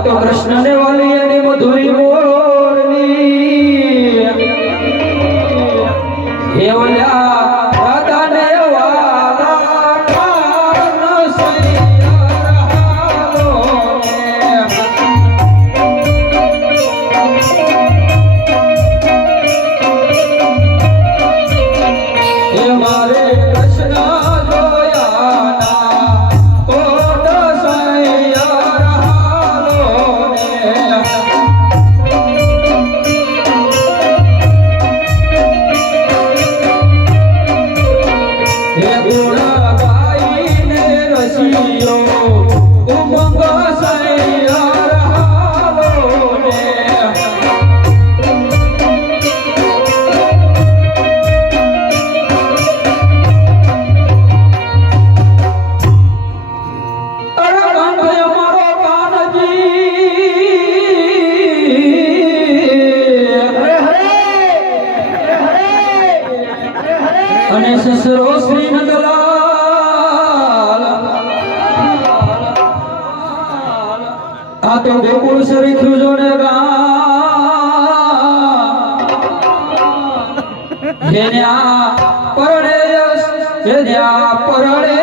આ તો કૃષ્ણને વાલી એની મધુરી અને સસરો શ્રી નંદલાલ આ તો ગોકુળ શ્રી ખુજોને ગામ. જેને આ પરણે જેને આ પરણે